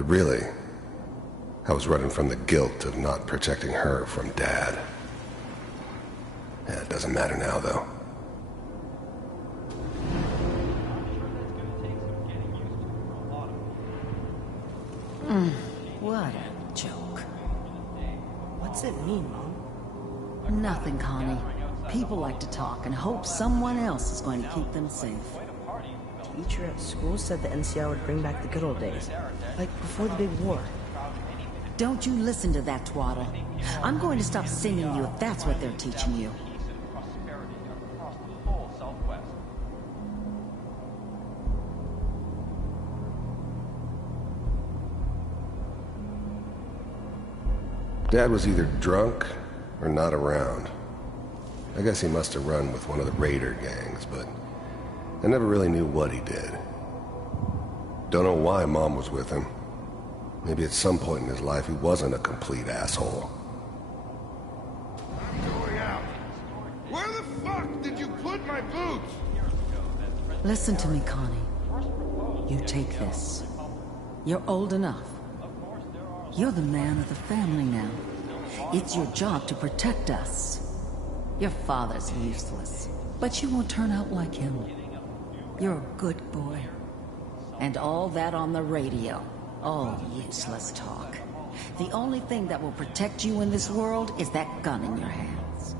But really, I was running from the guilt of not protecting her from Dad. Yeah, it doesn't matter now, though. What a joke. What's it mean, Mom? Nothing, Connie. People like to talk and hope someone else is going to keep them safe. Teacher at school said the NCR would bring back the good old days. Like before the big war. Don't you listen to that twaddle. I'm going to stop singing you if that's what they're teaching you. Dad was either drunk or not around. I guess he must have run with one of the raider gangs, but I never really knew what he did. Don't know why Mom was with him. Maybe at some point in his life he wasn't a complete asshole. I'm going out. Where the fuck did you put my boots? Listen to me, Connie. You take this. You're old enough. You're the man of the family now. It's your job to protect us. Your father's useless, but you won't turn out like him. You're a good boy. And all that on the radio, all useless talk. The only thing that will protect you in this world is that gun in your hands.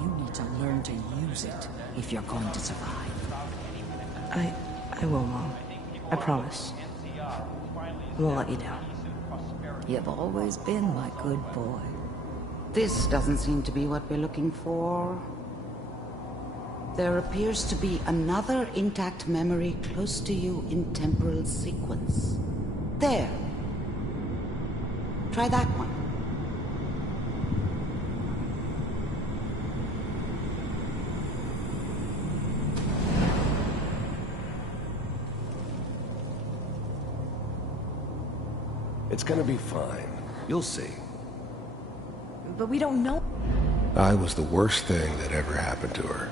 You need to learn to use it if you're going to survive. I will, Mom. I promise. I won't let you down. You've always been my good boy. This doesn't seem to be what we're looking for. There appears to be another intact memory close to you in temporal sequence. There. Try that one. It's gonna be fine. You'll see. But we don't know. I was the worst thing that ever happened to her.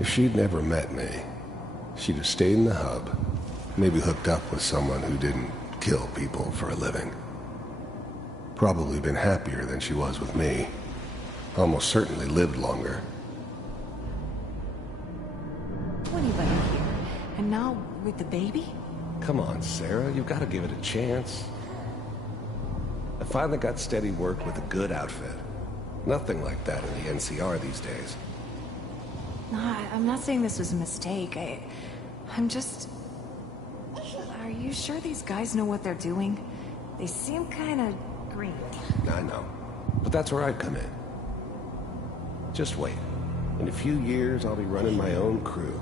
If she'd never met me, she'd have stayed in the hub, maybe hooked up with someone who didn't kill people for a living. Probably been happier than she was with me. Almost certainly lived longer. Anybody here? And now with the baby? Come on, Sarah, you've got to give it a chance. I finally got steady work with a good outfit. Nothing like that in the NCR these days. No, I'm not saying this was a mistake. I'm just... Are you sure these guys know what they're doing? They seem kind of green. I know. But that's where I come in. Just wait. In a few years, I'll be running my own crew.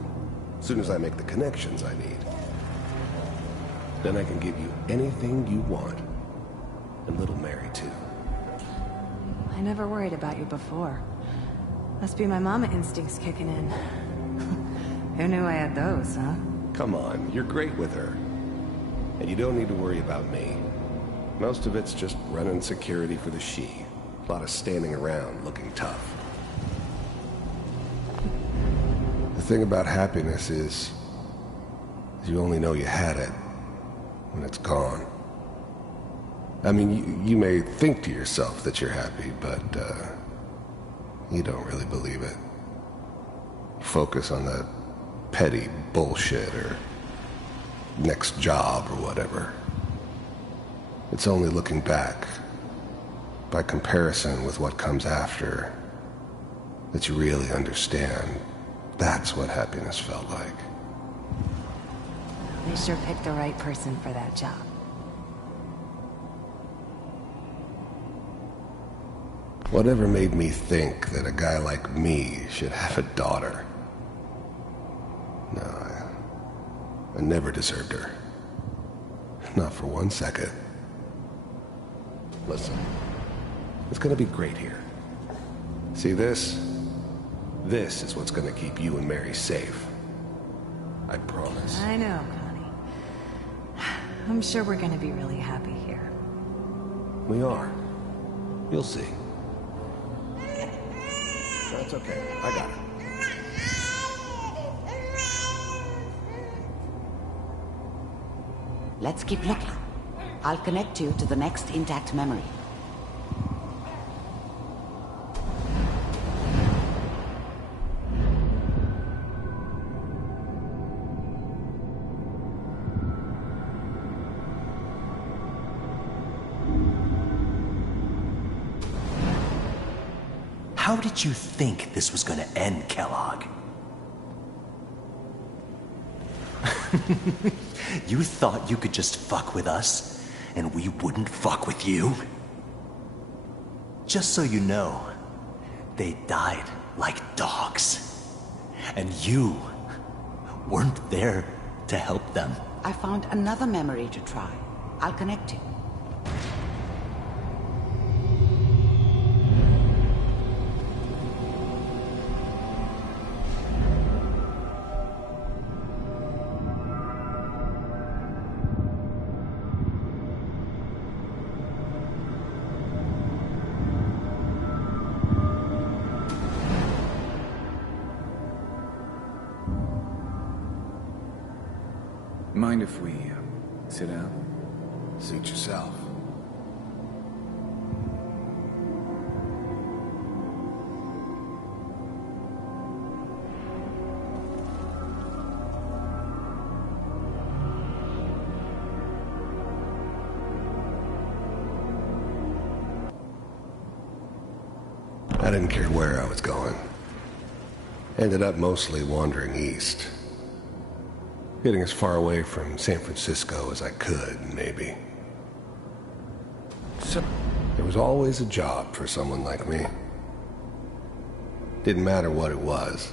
As soon as I make the connections I need. Then I can give you anything you want. And little Mary, too. I never worried about you before. Must be my mama instincts kicking in. Who knew I had those, huh? Come on, you're great with her. And you don't need to worry about me. Most of it's just running security for the she. A lot of standing around looking tough. The thing about happiness is you only know you had it when it's gone. I mean, you may think to yourself that you're happy, but you don't really believe it. Focus on that petty bullshit or next job or whatever. It's only looking back, by comparison with what comes after, that you really understand that's what happiness felt like. They sure picked the right person for that job. Whatever made me think that a guy like me should have a daughter? No, I never deserved her. Not for 1 second. Listen, it's gonna be great here. See this? This is what's gonna keep you and Mary safe. I promise. I know, Connie. I'm sure we're gonna be really happy here. We are. You'll see. That's okay. I got it. Let's keep looking. I'll connect you to the next intact memory. How did you think this was gonna end, Kellogg? You thought you could just fuck with us, and we wouldn't fuck with you? Just so you know, they died like dogs. And you weren't there to help them. I found another memory to try. I'll connect you. Mind if we sit down? Suit yourself. I didn't care where I was going. Ended up mostly wandering east. Getting as far away from San Francisco as I could, maybe. So, There was always a job for someone like me. Didn't matter what it was.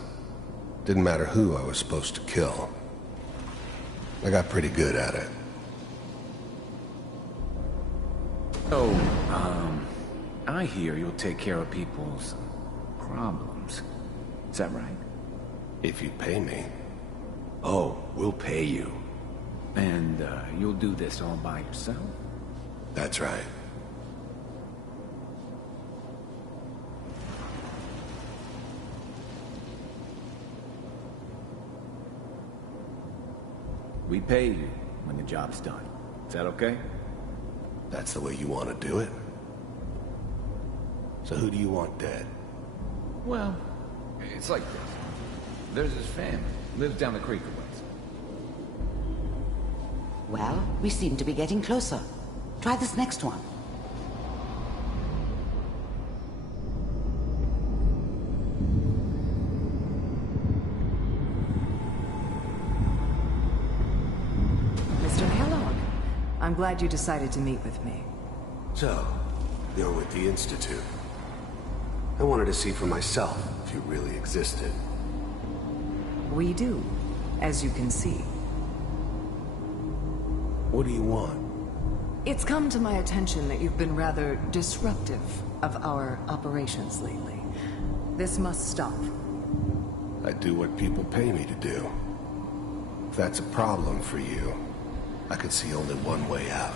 Didn't matter who I was supposed to kill. I got pretty good at it. I hear you'll take care of people's problems. Is that right? If you pay me. Oh, we'll pay you. And, you'll do this all by yourself? That's right. We pay you when the job's done. Is that okay? That's the way you want to do it? So who do you want dead? Well, it's like this. There's his family. Lives down the creek a ways. Well, we seem to be getting closer. Try this next one. Mr. Kellogg, I'm glad you decided to meet with me. So, you're with the Institute. I wanted to see for myself if you really existed. We do, as you can see. What do you want? It's come to my attention that you've been rather disruptive of our operations lately. This must stop. I do what people pay me to do. If that's a problem for you, I could see only one way out.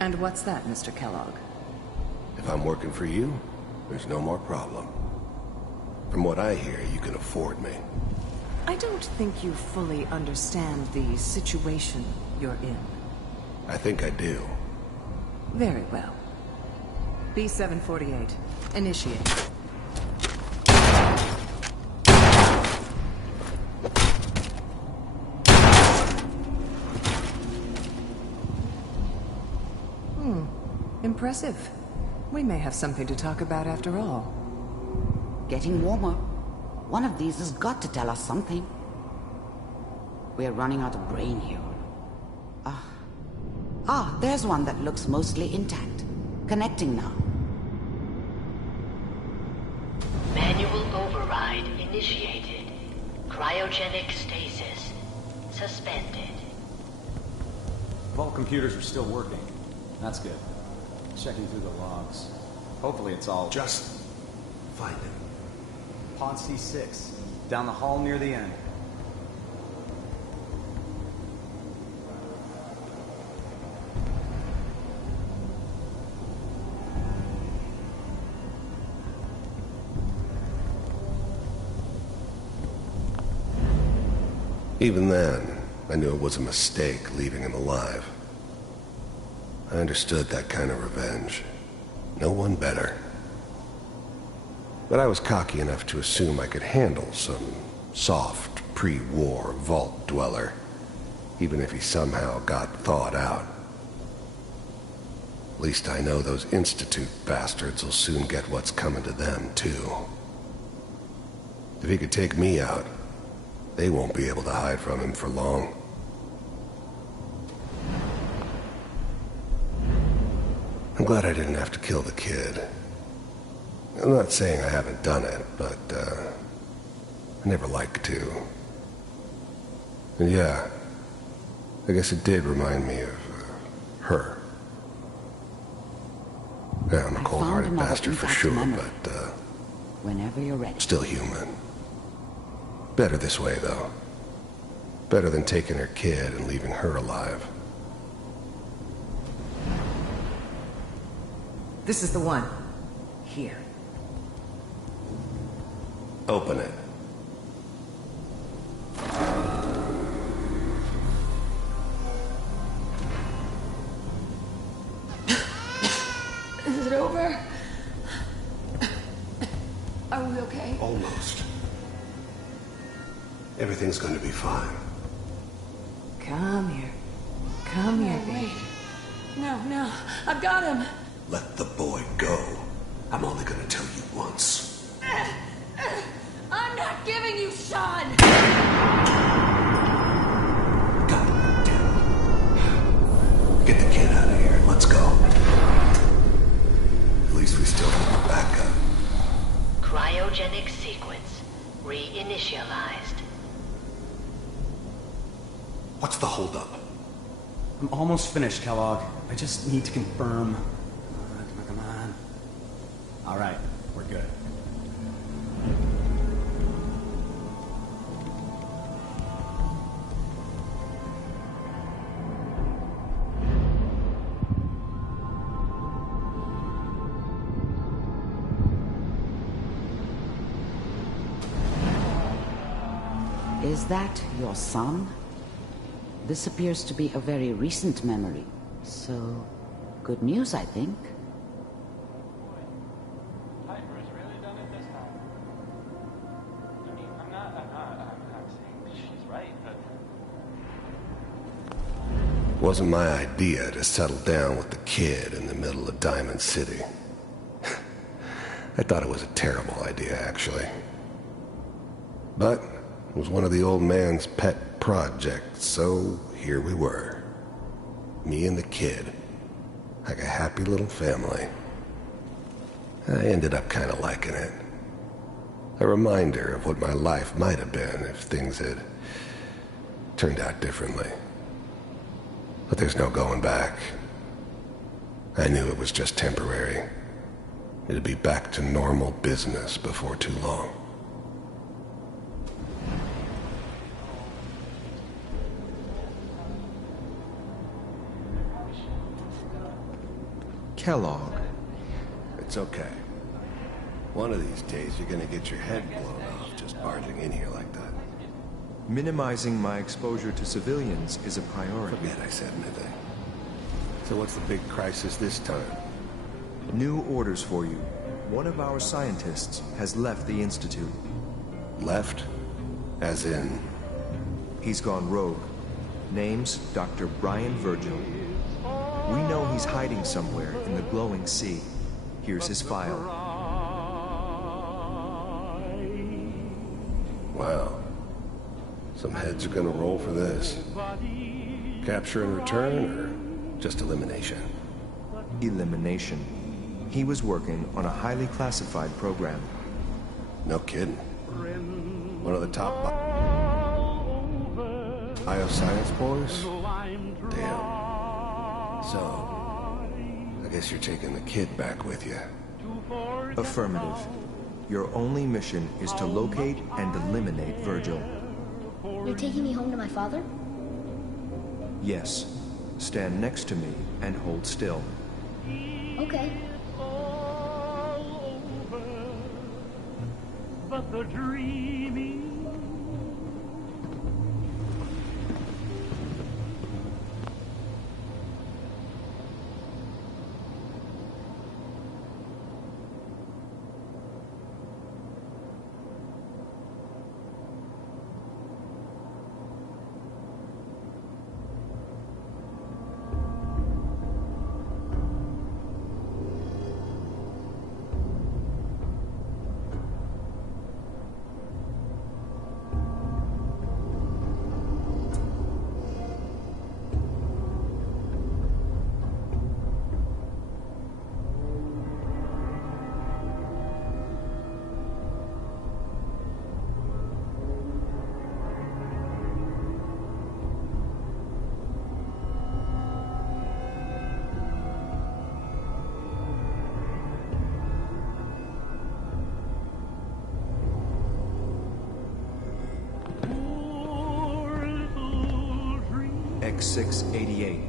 And what's that, Mr. Kellogg? If I'm working for you, there's no more problem. From what I hear, you can afford me. I don't think you fully understand the situation you're in. I think I do. Very well. B-748, initiate. Impressive. We may have something to talk about after all. Getting warmer. One of these has got to tell us something. We're running out of brain here. There's one that looks mostly intact. Connecting now. Manual override initiated. Cryogenic stasis suspended. Vault computers are still working. That's good. Checking through the logs. Hopefully it's all... Just find him. Pod C6. Down the hall near the end. Even then, I knew it was a mistake leaving him alive. I understood that kind of revenge. No one better. But I was cocky enough to assume I could handle some soft, pre-war vault dweller, even if he somehow got thawed out. At least I know those Institute bastards will soon get what's coming to them, too. If he could take me out, they won't be able to hide from him for long. I'm glad I didn't have to kill the kid. I'm not saying I haven't done it, but, I never liked to. And yeah, I guess it did remind me of, her. Yeah, I'm a cold-hearted bastard for sure, but, whenever you're ready. Still human. Better this way, though. Better than taking her kid and leaving her alive. This is the one. Here. Open it. Is it over? Are we okay? Almost. Everything's going to be fine. Come here. Come here, baby. No. I've got him. Let the boy go. I'm only going to tell you once. I'm not giving you Sean! God damn it. Get the kid out of here. Let's go. At least we still have a backup. Cryogenic sequence reinitialized. What's the holdup? I'm almost finished, Kellogg. I just need to confirm. Come on. All right, we're good. Is that your son? This appears to be a very recent memory, so good news, I think. Wasn't my idea to settle down with the kid in the middle of Diamond City. I thought it was a terrible idea, actually. But it was one of the old man's pet projects, so here we were. Me and the kid. Like a happy little family. I ended up kind of liking it. A reminder of what my life might have been if things had turned out differently. But there's no going back. I knew it was just temporary. It'd be back to normal business before too long. Kellogg. It's okay. One of these days you're gonna get your head blown off just barging in here like that. Minimizing my exposure to civilians is a priority. Forget I said anything. So what's the big crisis this time? New orders for you. One of our scientists has left the Institute. Left? As in? He's gone rogue. Name's Dr. Brian Virgil. We know he's hiding somewhere in the glowing sea. Here's his file. Wow. Some heads are gonna roll for this. Capture and return, or just elimination? Elimination. He was working on a highly classified program. No kidding. One of the top bioscience boys? Damn. So, I guess you're taking the kid back with you. Affirmative. Your only mission is to locate and eliminate Virgil. You're taking me home to my father? Yes. Stand next to me and hold still. Okay. But the dreaming X688.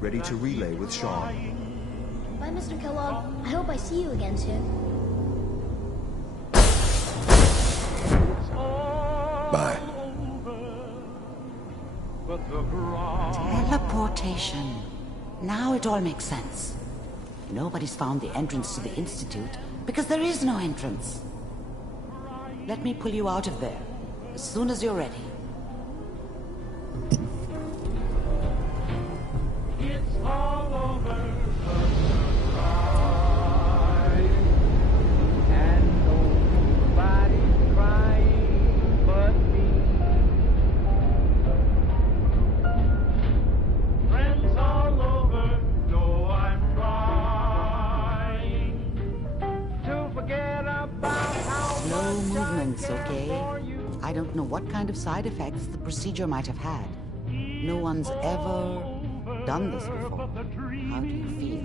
Ready to relay with Sean. Bye, Mr. Kellogg. I hope I see you again soon. Bye. Teleportation. Now it all makes sense. Nobody's found the entrance to the Institute because there is no entrance. Let me pull you out of there as soon as you're ready. It's all over and nobody's crying but me. Friends all over know I'm trying to forget about how Slow movements, okay? I don't know what kind of side effects the procedure might have had. No one's ever done this before. How do you feel?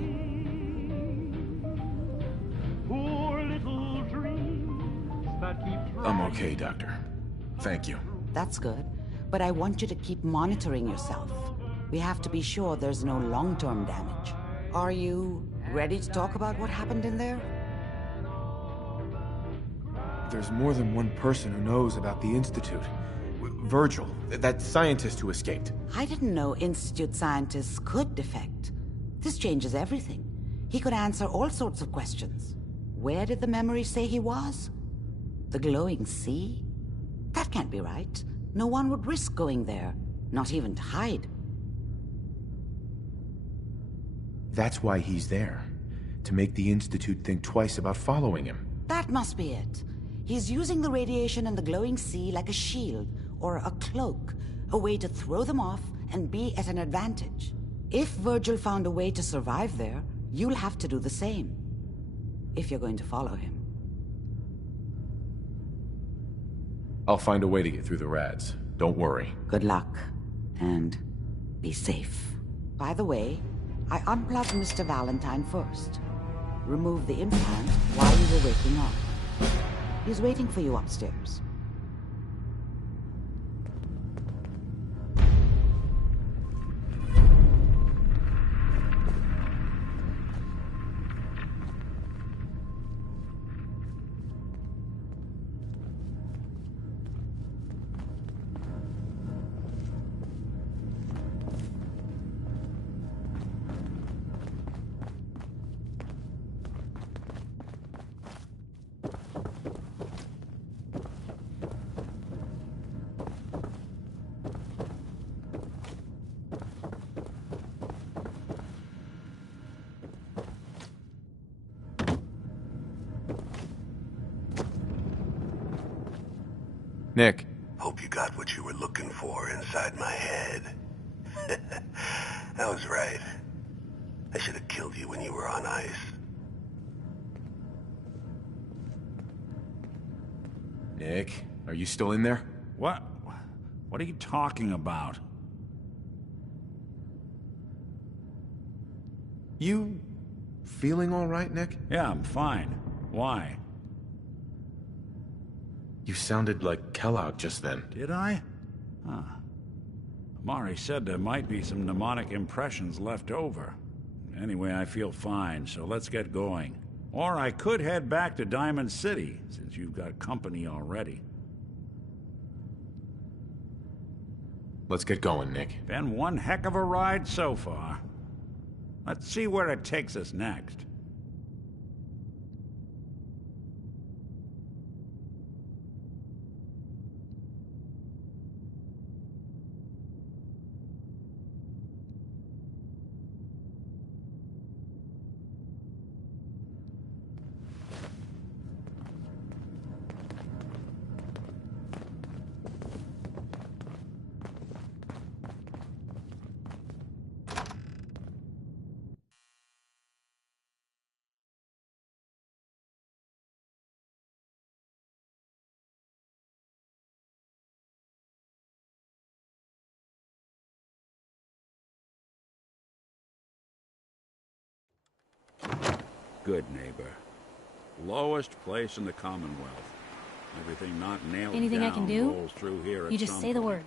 I'm okay, Doctor. Thank you. That's good. But I want you to keep monitoring yourself. We have to be sure there's no long-term damage. Are you ready to talk about what happened in there? There's more than one person who knows about the Institute. Virgil, that scientist who escaped. I didn't know Institute scientists could defect. This changes everything. He could answer all sorts of questions. Where did the memory say he was? The glowing sea? That can't be right. No one would risk going there, not even to hide. That's why he's there. To make the Institute think twice about following him. That must be it. He's using the radiation and the glowing sea like a shield, or a cloak, a way to throw them off and be at an advantage. If Virgil found a way to survive there, you'll have to do the same. If you're going to follow him. I'll find a way to get through the rads. Don't worry. Good luck. And be safe. By the way, I unplugged Mr. Valentine first. Remove the implant while you were waking up. He's waiting for you upstairs. Nick. Hope you got what you were looking for inside my head. I was right. I should have killed you when you were on ice. Nick, are you still in there? What? What are you talking about? You feeling all right, Nick? Yeah, I'm fine. Why? You sounded like Kellogg just then. Did I? Huh. Amari said there might be some mnemonic impressions left over. Anyway, I feel fine, so let's get going. Or I could head back to Diamond City, since you've got company already. Let's get going, Nick. Been one heck of a ride so far. Let's see where it takes us next. Good neighbor. Lowest place in the Commonwealth. Everything not nailed Anything down I can do? rolls through here You at just some say the point. word.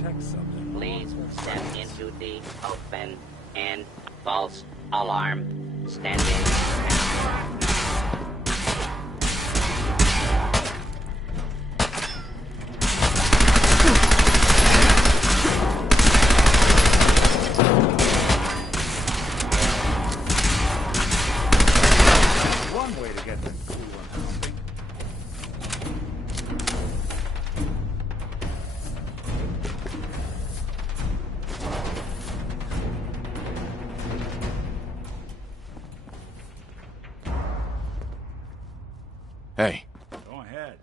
check something. Please step into the open and false alarm. Standing down. One way to get them cool and healthy. Hey, Go ahead.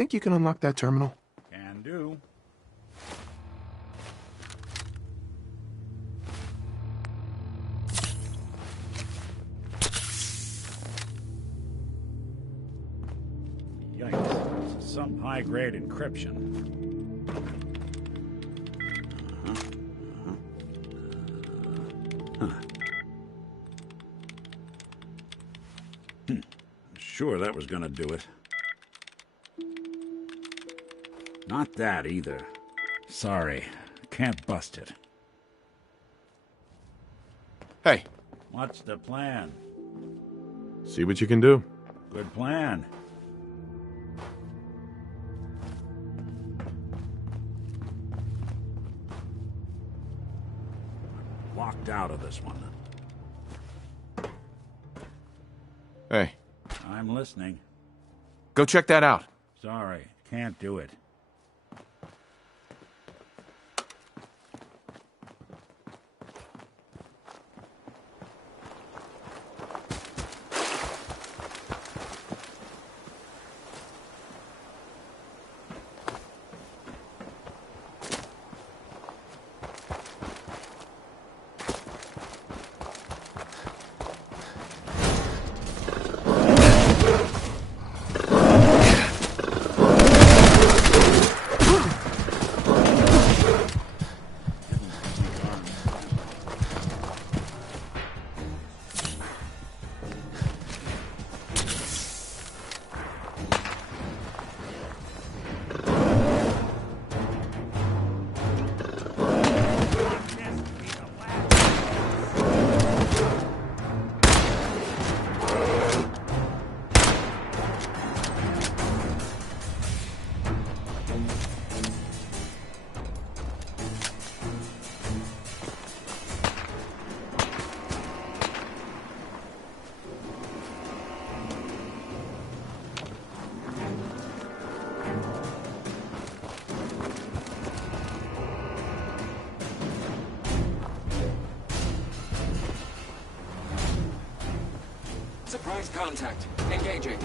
think you can unlock that terminal? Can do. Yikes. This is some high-grade encryption. Sure, that was gonna do it. Not that either. Sorry, can't bust it. Hey. What's the plan? See what you can do. Good plan. Locked out of this one. Hey. I'm listening. Go check that out. Sorry, can't do it. Surprise contact. Engaging.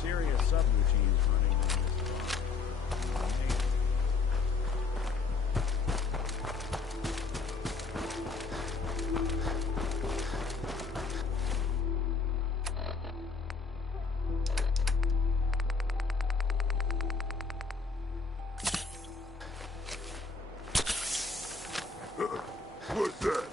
Serious subroutines running on this farm. What's that?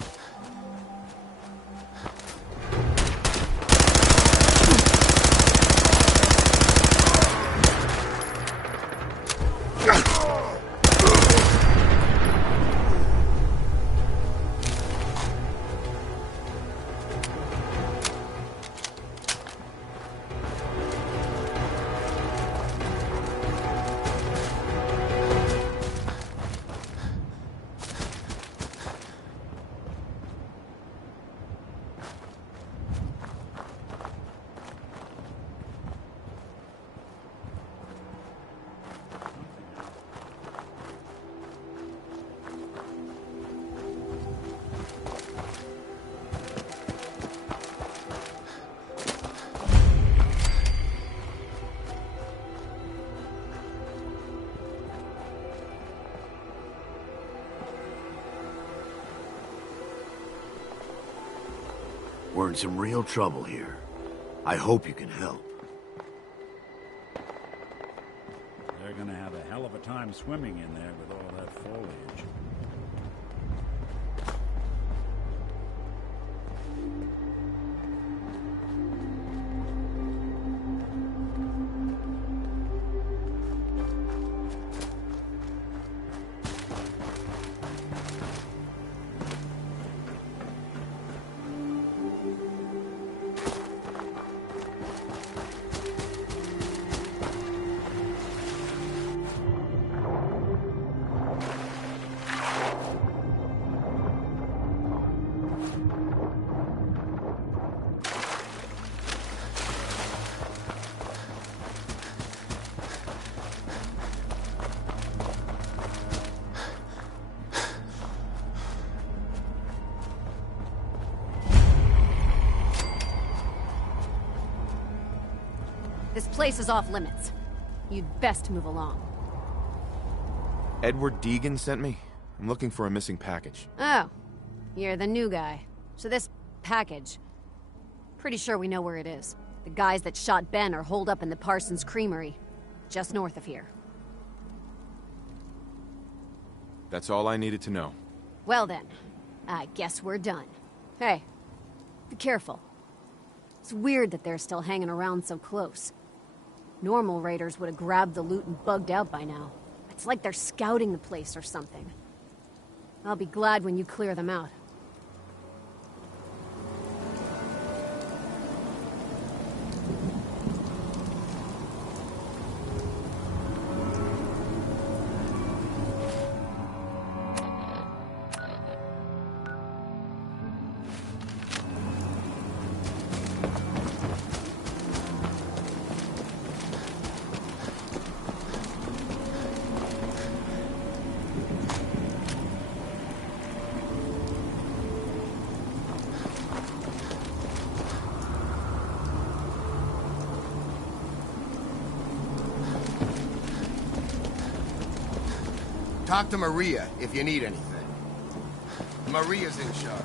We're in some real trouble here. I hope you can help. They're gonna have a hell of a time swimming in there with all that foliage. This place is off limits. You'd best move along. Edward Deegan sent me. I'm looking for a missing package. Oh, you're the new guy. So this package... Pretty sure we know where it is. The guys that shot Ben are holed up in the Parsons Creamery, just north of here. That's all I needed to know. Well then, I guess we're done. Hey, be careful. It's weird that they're still hanging around so close. Normal raiders would have grabbed the loot and bugged out by now. It's like they're scouting the place or something. I'll be glad when you clear them out. Talk to Maria if you need anything. Maria's in charge.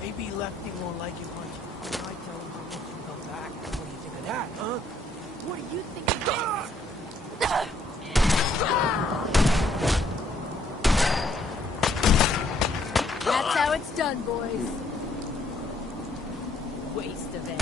Maybe Lefty won't like it much when I tell him I want you to come back. What do you think of that, huh? What do you think of this? That's how it's done, boys. Waste of it.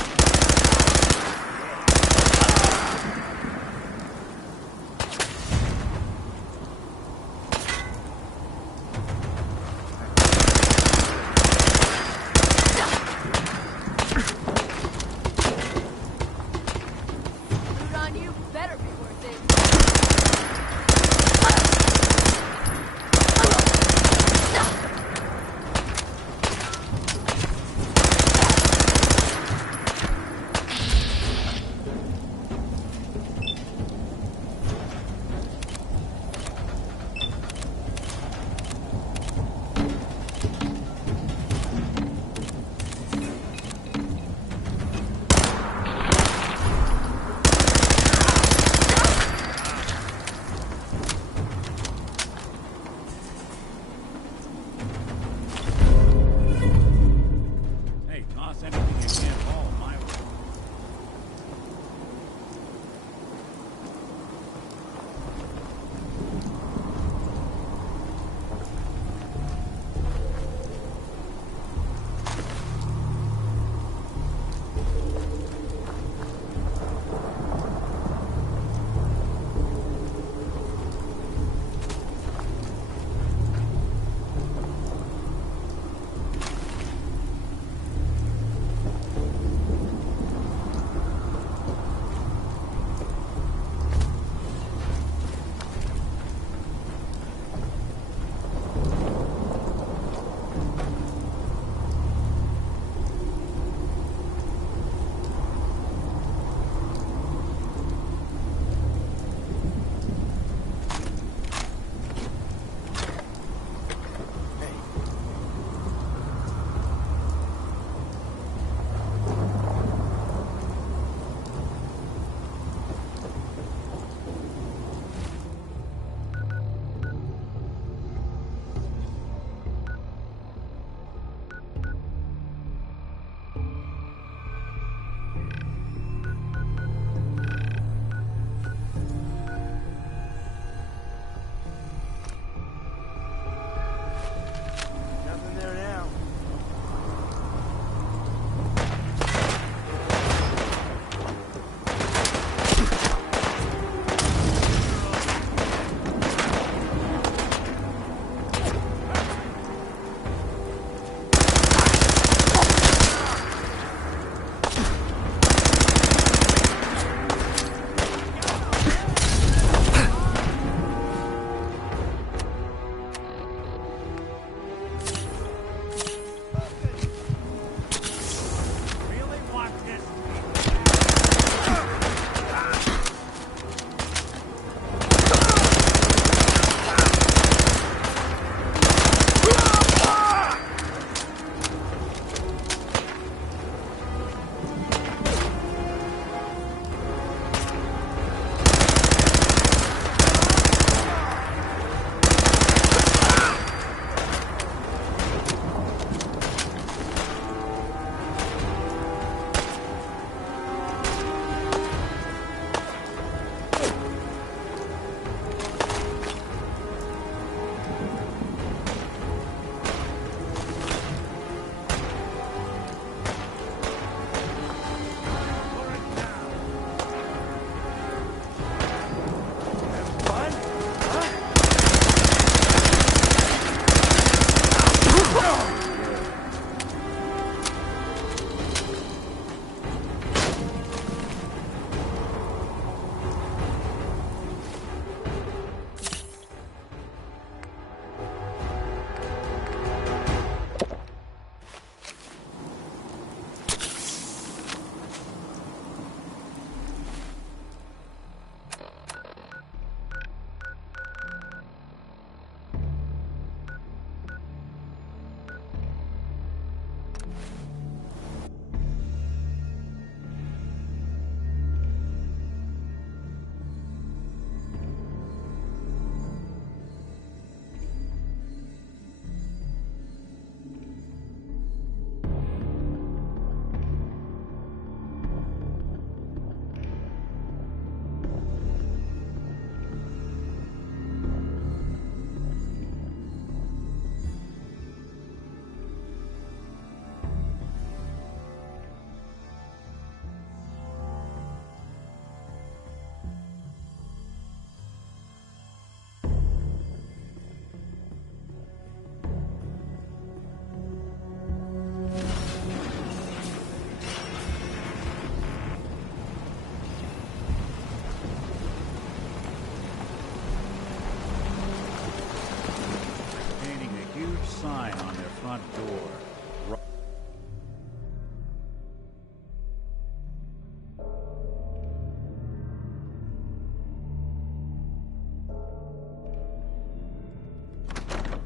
sign on their front door.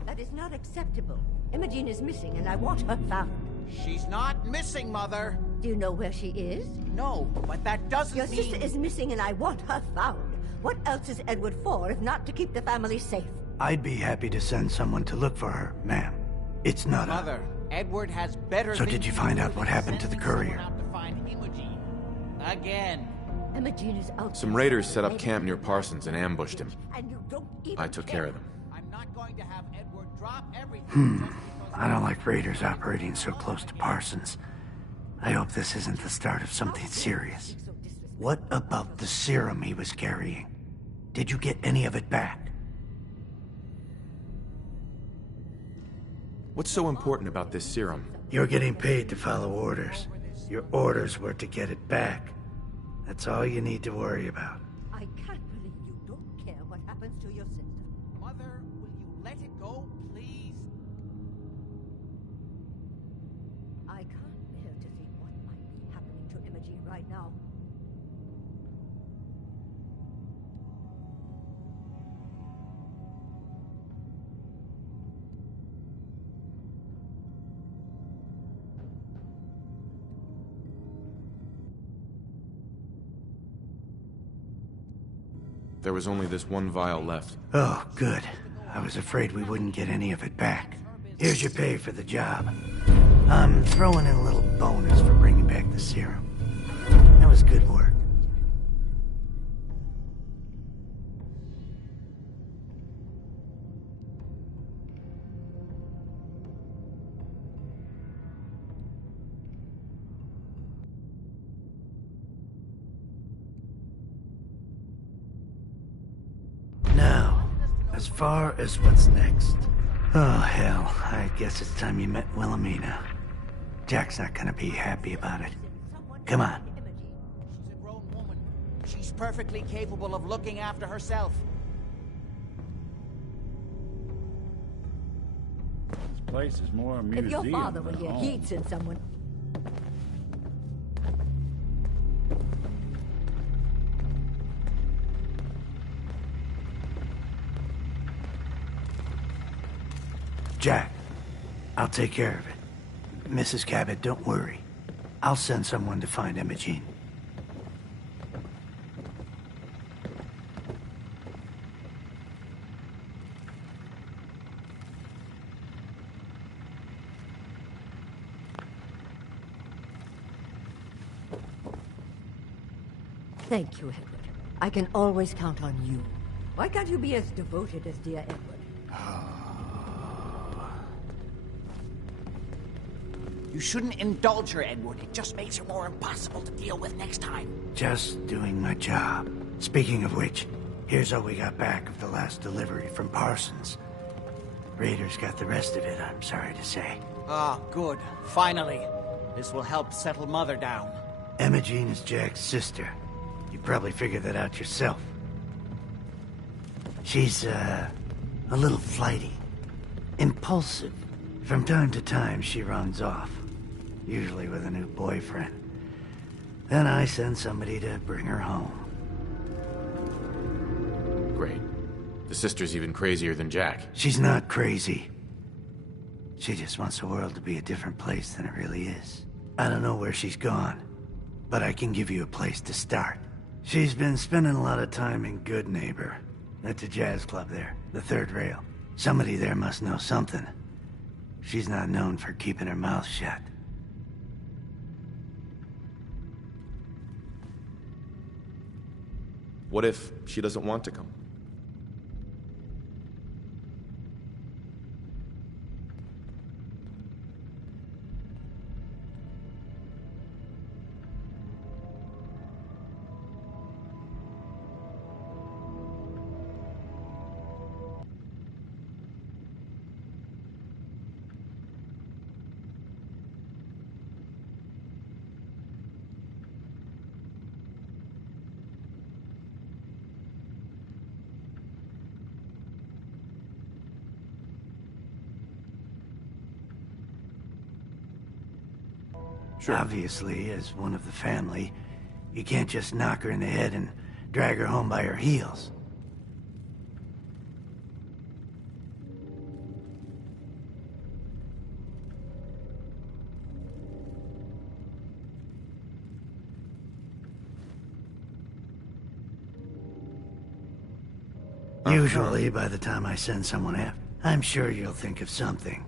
That is not acceptable. Imogen is missing, and I want her found. She's not missing, Mother. Do you know where she is? No, but that doesn't Your mean... sister is missing, and I want her found. What else is Edward for, if not to keep the family safe? I'd be happy to send someone to look for her, ma'am. It's not Mother, Edward has better... So did you find out what happened to the courier? Again. Imogen is out. Some raiders set up camp near Parsons and ambushed him. And you don't even I took care of them. I'm not going to have Edward drop everything. I don't like raiders operating so close to Parsons. I hope this isn't the start of something serious. What about the serum he was carrying? Did you get any of it back? What's so important about this serum? You're getting paid to follow orders. Your orders were to get it back. That's all you need to worry about. I can't believe you don't care what happens to your sister. Mother, will you let it go, please? I can't bear to think what might be happening to Imogen right now. There was only this one vial left. Oh, good. I was afraid we wouldn't get any of it back. Here's your pay for the job. I'm throwing in a little bonus for bringing back the serum. That was good work. Now, as far as what's next. Oh, hell. I guess it's time you met Wilhelmina. Jack's not gonna be happy about it. Come on. She's a grown woman. She's perfectly capable of looking after herself. This place is more a museum If your father were than here, home. he'd send someone. Jack, I'll take care of it. Mrs. Cabot, don't worry. I'll send someone to find Imogen. Thank you, Edward. I can always count on you. Why can't you be as devoted as dear Edward? You shouldn't indulge her, Edward. It just makes her more impossible to deal with next time. Just doing my job. Speaking of which, here's all we got back of the last delivery from Parsons. Raiders got the rest of it, I'm sorry to say. Ah, good. Finally. This will help settle Mother down. Imogen is Jack's sister. You probably figured that out yourself. She's, a little flighty. Impulsive. From time to time, she runs off. Usually with a new boyfriend. Then I send somebody to bring her home. Great. The sister's even crazier than Jack. She's not crazy. She just wants the world to be a different place than it really is. I don't know where she's gone, but I can give you a place to start. She's been spending a lot of time in Good Neighbor. That's a jazz club there, the third rail. Somebody there must know something. She's not known for keeping her mouth shut. What if she doesn't want to come? Sure. Obviously, as one of the family, you can't just knock her in the head and drag her home by her heels. Usually, by the time I send someone after, I'm sure you'll think of something.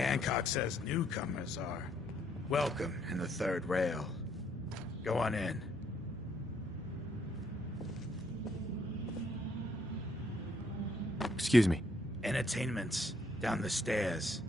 Hancock says newcomers are welcome in the third rail. Go on in. Excuse me. Entertainment's down the stairs.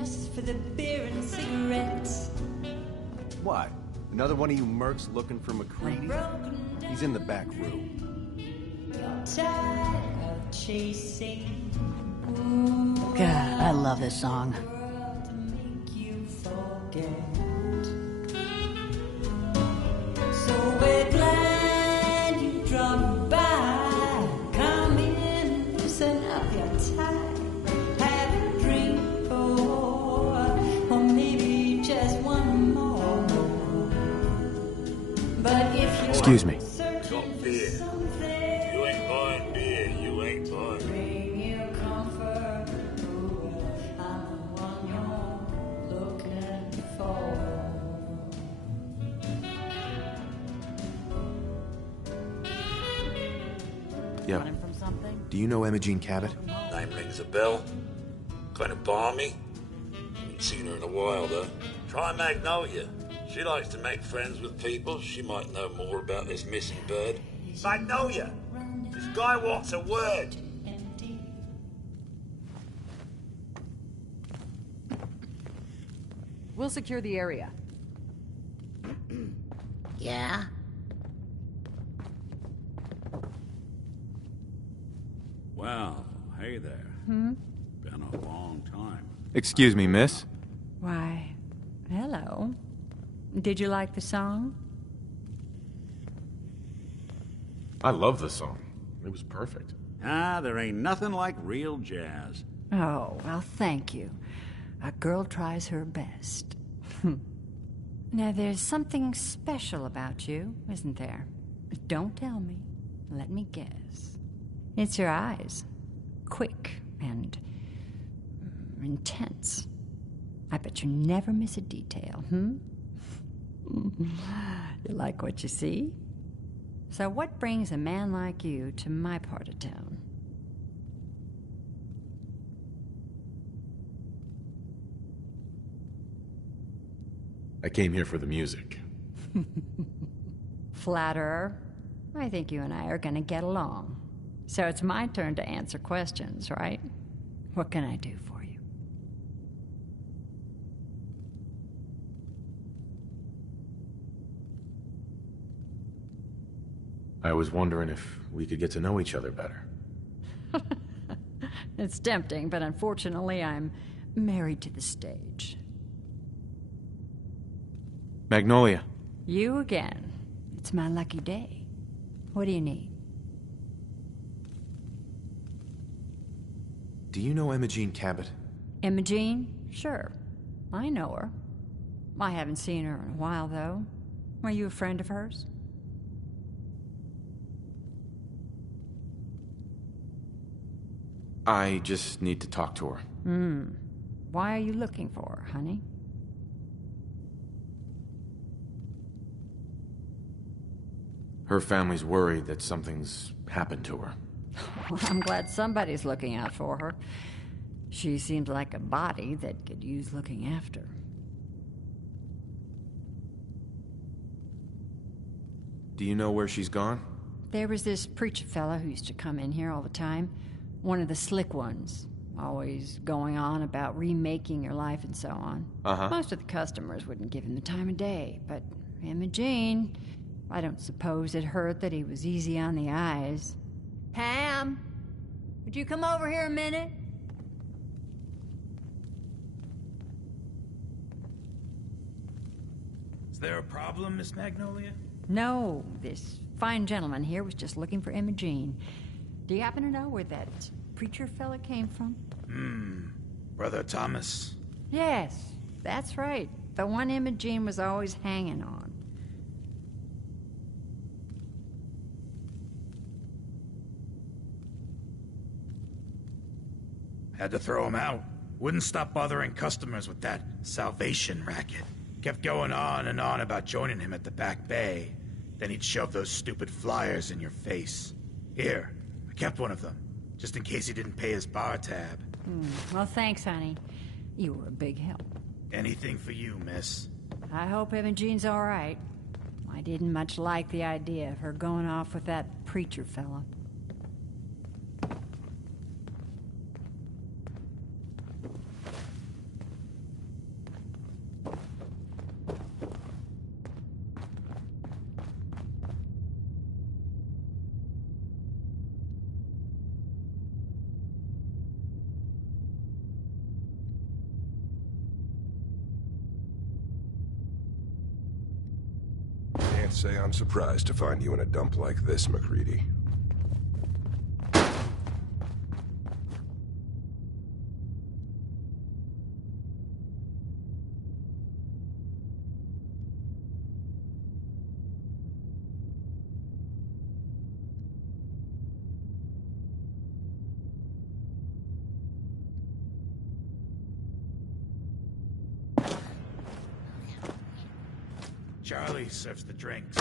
just for the beer and cigarettes. What? Another one of you mercs looking for McCready? He's in the back room. You're tired of chasing. God, I love this song. To make you forget. So we're glad you dropped by. Come in, loosen up your tie. Have a drink or maybe just one more. But if you Excuse me. Got beer. You ain't buying beer, you ain't buying. bring you comfort, I'm the one you're looking for. Yeah. Running from something? Do you know Imogene Cabot? Name rings a bell. Kind of balmy. Haven't seen her in a while, though. Try Magnolia. She likes to make friends with people. She might know more about this missing bird. Magnolia! This guy wants a word. We'll secure the area. Yeah? Well, hey there. Hmm? Been a long time. Excuse me, miss. Why, hello. Did you like the song? I love the song. It was perfect. Ah, there ain't nothing like real jazz. Oh, well, thank you. A girl tries her best. Now, there's something special about you, isn't there? Don't tell me. Let me guess. It's your eyes. Quick and intense. I bet you never miss a detail, You like what you see? So what brings a man like you to my part of town? I came here for the music. Flatterer. I think you and I are gonna get along. So it's my turn to answer questions, right? What can I do for you? I was wondering if we could get to know each other better. It's tempting, but unfortunately I'm married to the stage. Magnolia. You again. It's my lucky day. What do you need? Do you know Imogene Cabot? Imogene? Sure. I know her. I haven't seen her in a while, though. Are you a friend of hers? I just need to talk to her. Why are you looking for her, honey? Her family's worried that something's happened to her. Well, I'm glad somebody's looking out for her. She seems like a body that could use looking after. Do you know where she's gone? There was this preacher fella who used to come in here all the time. One of the slick ones. Always going on about remaking your life and so on. Most of the customers wouldn't give him the time of day, but Imogene, I don't suppose it hurt that he was easy on the eyes. Pam, would you come over here a minute? Is there a problem, Miss Magnolia? No, this fine gentleman here was just looking for Imogene. Do you happen to know where that preacher fella came from? Brother Thomas. Yes, that's right. The one Imogene was always hanging on. Had to throw him out. Wouldn't stop bothering customers with that salvation racket. Kept going on and on about joining him at the back bay. Then he'd shove those stupid flyers in your face. Here, I kept one of them, just in case he didn't pay his bar tab. Well, thanks, honey. You were a big help. Anything for you, miss. I hope Imogene's all right. I didn't much like the idea of her going off with that preacher fella. Can't say I'm surprised to find you in a dump like this, MacReady. Charlie serves the drinks.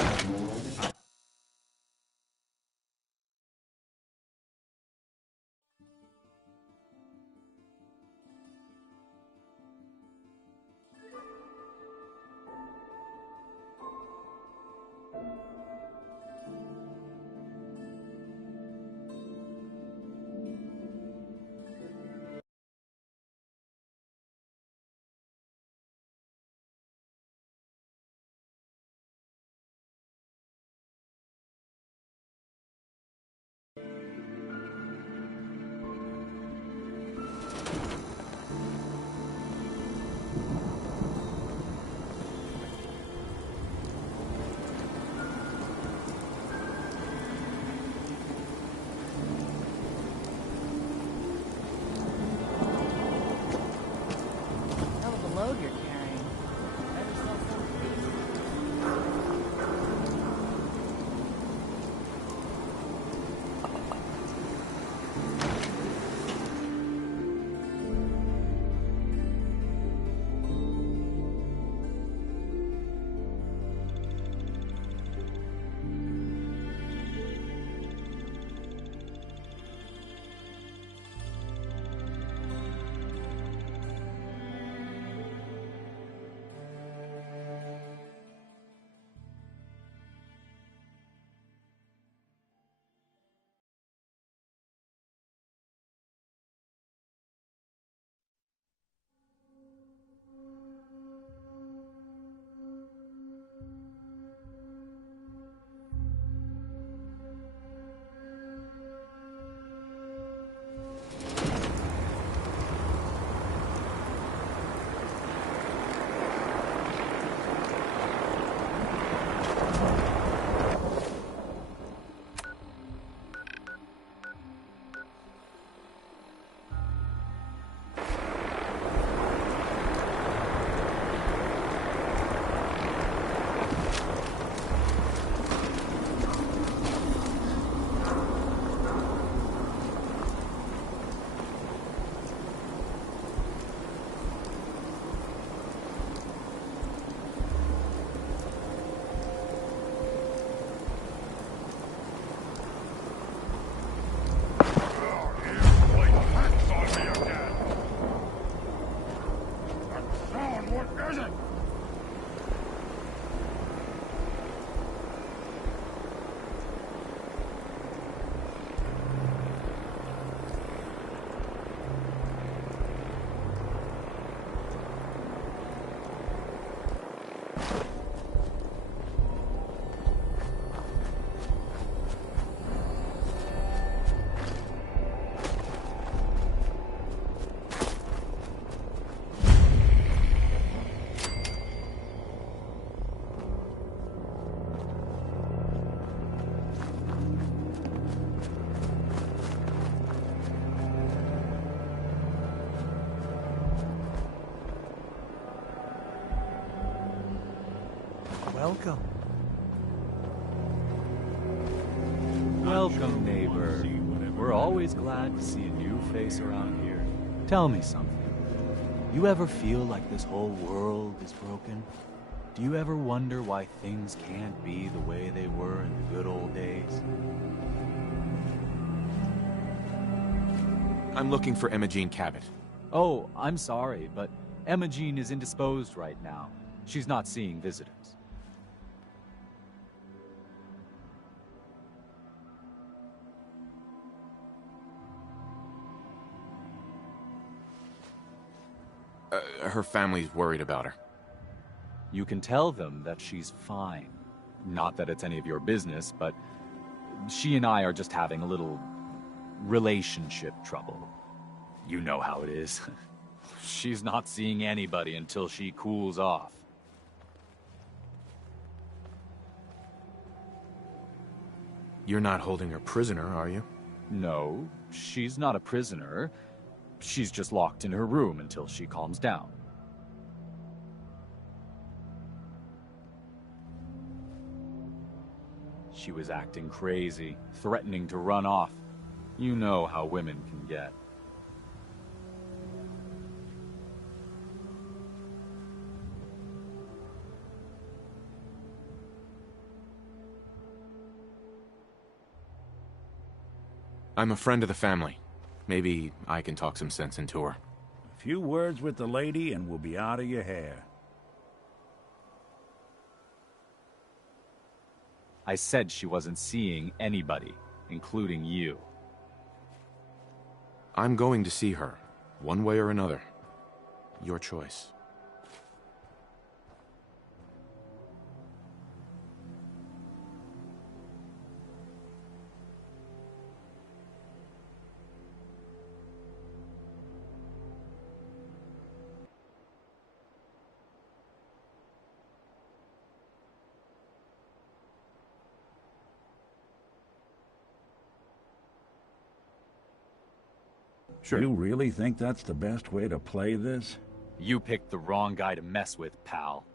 Hell of a load you're carrying. Better sell some Welcome. Welcome, neighbor. We're always glad to see a new face around here. Tell me something. You ever feel like this whole world is broken? Do you ever wonder why things can't be the way they were in the good old days? I'm looking for Emma Jean Cabot. Oh, I'm sorry, but Emma Jean is indisposed right now. She's not seeing visitors. Her family's worried about her. You can tell them that she's fine. Not that it's any of your business, but she and I are just having a little relationship trouble. You know how it is. She's not seeing anybody until she cools off. You're not holding her prisoner, are you? No, she's not a prisoner. She's just locked in her room until she calms down. She was acting crazy, threatening to run off. You know how women can get. I'm a friend of the family. Maybe I can talk some sense into her. A few words with the lady and we'll be out of your hair. I said she wasn't seeing anybody, including you. I'm going to see her, one way or another. Your choice. Sure. You really think that's the best way to play this? You picked the wrong guy to mess with, pal.